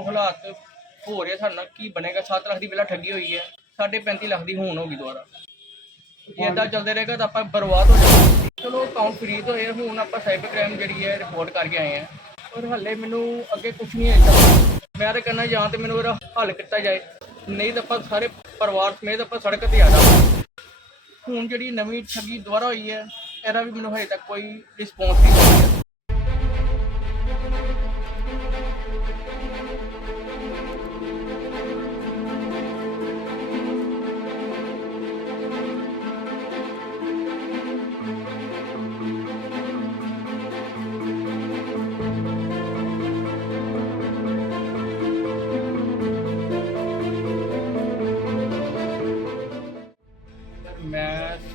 ਜੋ ਹਾਲਾਤ ਹੋ ਰਹੇ ਸਾਡੇ ਨਾਲ, ਕੀ ਬਣੇਗਾ? 7 ਲੱਖ ਦੀ ਪਹਿਲਾਂ ਠੱਗੀ ਹੋਈ ਹੈ, ਸਾਢੇ 35 ਲੱਖ ਦੀ ਹੁਣ ਹੋ ਗਈ ਦੁਬਾਰਾ। ਜੇ ਇਦਾਂ ਚੱਲਦੇ ਰਹੇਗਾ ਤਾਂ ਆਪਾਂ ਬਰਬਾਦ ਹੋ ਜਾਵਾਂਗੇ। ਚਲੋ ਅਕਾਊਂਟ ਫਰੀਜ਼ ਹੋਏ, ਹੁਣ ਆਪਾਂ ਸਾਈਬਰ ਕ੍ਰਾਈਮ ਜਿਹੜੀ ਹੈ ਰਿਪੋਰਟ ਕਰਕੇ ਆਏ ਆ ਪਰ ਹੱਲੇ ਮੈਨੂੰ ਅੱਗੇ ਕੁਝ ਨਹੀਂ ਆਇਆ। ਮੈਂ ਤਾਂ ਕਹਿੰਦਾ ਜਾਂ ਤੇ ਮੈਨੂੰ ਇਹਦਾ ਹੱਲ ਕੀਤਾ ਜਾਏ। ਨਹੀਂ ਤਾਂ ਆਪਾਂ ਸਾਰੇ ਪਰਿਵਾਰ ਸਮੇਤ ਆਪਾਂ ਸੜਕ ਤੇ ਆ ਜਾਵਾਂਗੇ। ਹੁਣ ਜਿਹੜੀ ਨਵੀਂ ਠੱਗੀ ਦੁਬਾਰਾ ਹੋਈ ਹੈ, ਇਹਦਾ ਵੀ ਮੈਨੂੰ ਹਜੇ ਤੱਕ ਕੋਈ ਰਿਸਪੌਂਸ ਨਹੀਂ ਮਿਲਿਆ।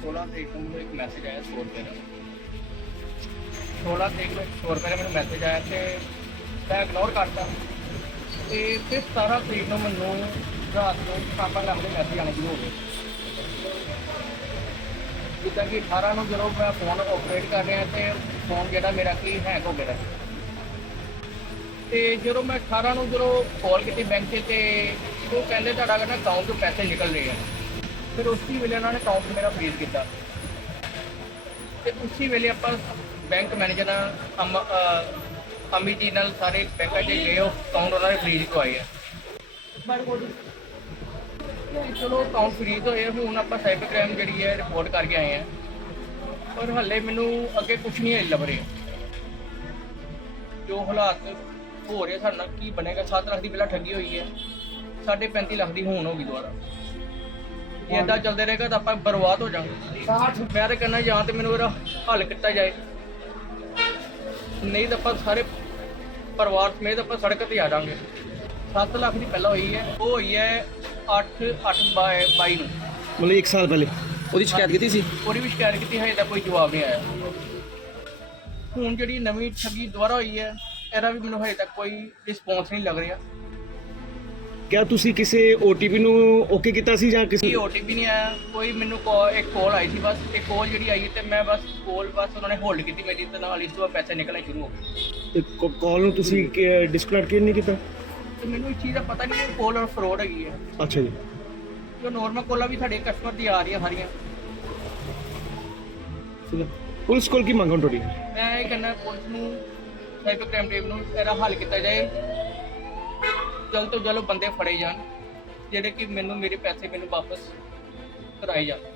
16 ਤਰੀਕ ਨੂੰ ਮੈਨੂੰ ਇੱਕ ਮੈਸੇਜ ਆਇਆ 100 ਰੁਪਏ ਦਾ 16 ਤਰੀਕ ਨੂੰ 100 ਰੁਪਏ ਦਾ ਮੈਨੂੰ ਮੈਸੇਜ ਆਇਆ ਤੇ ਮੈਂ ਇਗਨੋਰ ਕਰਤਾ। ਤੇ ਫਿਰ 17 ਤਰੀਕ ਨੂੰ ਮੈਨੂੰ ਰਾਤ ਨੂੰ ਪਾਪਾ ਨਾਲ ਦੇ ਮੈਸੇਜ ਆਣੇ ਸ਼ੁਰੂ ਹੋ ਗਏ। ਜਿੱਦਾਂ ਕਿ 18 ਨੂੰ ਜਦੋਂ ਮੈਂ ਫੋਨ ਆਪਰੇਟ ਕਰ ਰਿਹਾ ਤੇ ਫੋਨ ਜਿਹੜਾ ਮੇਰਾ ਕੀ ਹੈਕ ਹੋ ਗਿਆ। ਤੇ ਜਦੋਂ ਮੈਂ 18 ਨੂੰ ਜਦੋਂ ਕਾਲ ਕੀਤੀ ਬੈਂਕ ਤੇ ਉਹ ਕਹਿੰਦੇ ਤੁਹਾਡਾ ਕਹਿੰਦਾ ਅਕਾਊਂਟ ਤੋਂ ਪੈਸੇ ਨਿਕਲ ਰਹੇ ਆ। ਫਿਰ ਉਸੇ ਵੇਲੇ ਉਹਨਾਂ ਨੇ ਅਕਾਊਂਟ ਮੇਰਾ ਫ੍ਰੀਜ਼ ਕੀਤਾ। ਤੇ ਉਸੇ ਵੇਲੇ ਆਪਾਂ ਬੈਂਕ ਮੈਨੇਜਰ ਨਾਲ ਅਮ- ਅਮਿਤ ਜੀ ਨਾਲ ਸਾਰੇ ਬੈਂਕਾਂ 'ਚ ਗਏ, ਉਹ ਅਕਾਊਂਟ ਉਹਨਾਂ ਨੇ ਫ੍ਰੀਜ਼ ਕਰਵਾਏ ਆ। ਚਲੋ ਅਕਾਊਂਟ ਫ੍ਰੀਜ਼ ਹੋਏ ਹੁਣ ਆਪਾਂ ਸਾਈਬਰ ਕ੍ਰਾਈਮ ਜਿਹੜੀ ਹੈ ਰਿਪੋਰਟ ਕਰਕੇ ਆਏ ਆ। ਪਰ ਹੱਲੇ ਮੈਨੂੰ ਅੱਗੇ ਕੁਝ ਨਹੀਂ ਲੱਭ ਰਿਹਾ। ਜੋ ਹਾਲਾਤ ਹੋ ਰਹੇ ਸਾਡੇ ਨਾਲ, ਕੀ ਬਣੇਗਾ 7 ਲੱਖ ਦੀ ਪਹਿਲਾਂ ਠੱਗੀ ਹੋਈ ਹੈ। ਸਾਢੇ 35 ਲੱਖ ਦੀ ਹੁਣ ਹੋ ਗਈ ਦੁਬਾਰਾ। ਜੇ ਇਦਾਂ ਚੱਲਦੇ ਰਹੇਗਾ ਤਾਂ ਆਪਾਂ ਬਰਬਾਦ ਹੋ ਜਾਵਾਂਗੇ। ਮੈਂ ਤਾਂ ਕਹਿੰਦਾ ਜਾਂ ਤੇ ਮੈਨੂੰ ਇਹਦਾ ਹੱਲ ਕੀਤਾ ਜਾਏ। ਨਹੀਂ ਤਾਂ ਆਪਾਂ ਸਾਰੇ ਪਰਿਵਾਰ ਸਮੇਤ ਆਪਾਂ ਸੜਕ ਤੇ ਆ ਜਾਵਾਂਗੇ। 7 ਲੱਖ ਦੀ ਪਹਿਲਾਂ ਹੋਈ ਹੈ ਉਹ ਹੋਈ ਹੈ 8 8 22 ਨੂੰ। ਮਤਲਬ 1 ਸਾਲ ਪਹਿਲੇ। ਉਹਦੀ ਸ਼ਿਕਾਇਤ ਕੀਤੀ ਸੀ? ਉਹਦੀ ਵੀ ਸ਼ਿਕਾਇਤ ਕੀਤੀ ਹੈ ਇਹਦਾ ਕੋਈ ਜਵਾਬ ਨਹੀਂ ਆਇਆ। ਹੁਣ ਜਿਹੜੀ ਨਵੀਂ ਠੱਗੀ ਦੁਬਾਰਾ ਹੋਈ ਹੈ ਇਹਦਾ ਵੀ ਮੈਨੂੰ ਹਜੇ ਤੱਕ ਕੋਈ ਰਿਸਪੌਂਸ ਨਹੀਂ ਲੱਗ ਰਿਹਾ। ਕਿਆ ਤੁਸੀਂ ਕਿਸੇ OTP ਨੂੰ ਓਕੇ ਕੀਤਾ ਸੀ ਜਾਂ ਕਿਸੇ ਕੋਈ ਓਟੀਪੀ ਨਹੀਂ ਆਇਆ। ਕੋਈ ਮੈਨੂੰ call- ਇੱਕ ਕਾਲ ਆਈ ਸੀ ਬਸ। ਇਹ ਕਾਲ ਜਿਹੜੀ ਆਈ ਤੇ ਮੈਂ ਬਸ ਕਾਲ ਬਸ ਉਹਨਾਂ ਨੇ ਹੋਲਡ ਕੀਤੀ ਮੇਰੀ। ਤੇ ਨਾਲ ਇਸ ਤੋਂ ਬਾਅਦ ਪੈਸੇ ਨਿਕਲਣੇ ਸ਼ੁਰੂ ਹੋ ਗਏ। ਕਾਲ ਨੂੰ ਤੁਸੀਂ ਡਿਸਕਨੈਕਟ ਕਿਉਂ ਨਹੀਂ ਕੀਤਾ? ਤੇ ਮੈਨੂੰ ਇਸ ਚੀਜ਼ ਦਾ ਪਤਾ ਨਹੀਂ ਕਿ ਕਾਲ ਫਰੋਡ ਹੈਗੀ ਹੈ ਅੱਛਾ ਜੀ। ਜੋ ਨਾਰਮਲ ਕਾਲਾਂ ਵੀ ਸਾਡੇ ਕਸਟਮਰ ਦੀ ਆ ਰਹੀਆਂ ਸਾਰੀਆਂ। ਠੀਕ ਹੈ ਪੁਲਿਸ ਕੋਲ ਕੀ ਮੰਗ ਤੁਹਾਡੀ? ਮੈਂ ਇਹ ਕਹਿੰਦਾ ਪੁਲਿਸ ਨੂੰ ਸਾਈਬਰ ਕ੍ਰਾਈਮ ਟੀਮ ਨੂੰ ਇਹਦਾ ਹੱਲ ਕੀਤਾ ਜਾਏ। ਜਲਦ ਤੋਂ ਜਲਦ ਬੰਦੇ ਫੜੇ ਜਾਣ, ਜਿਹੜੇ ਕਿ ਮੈਨੂੰ, ਮੇਰੇ ਪੈਸੇ ਮੈਨੂੰ ਵਾਪਸ ਕਰਾਏ ਜਾਣ।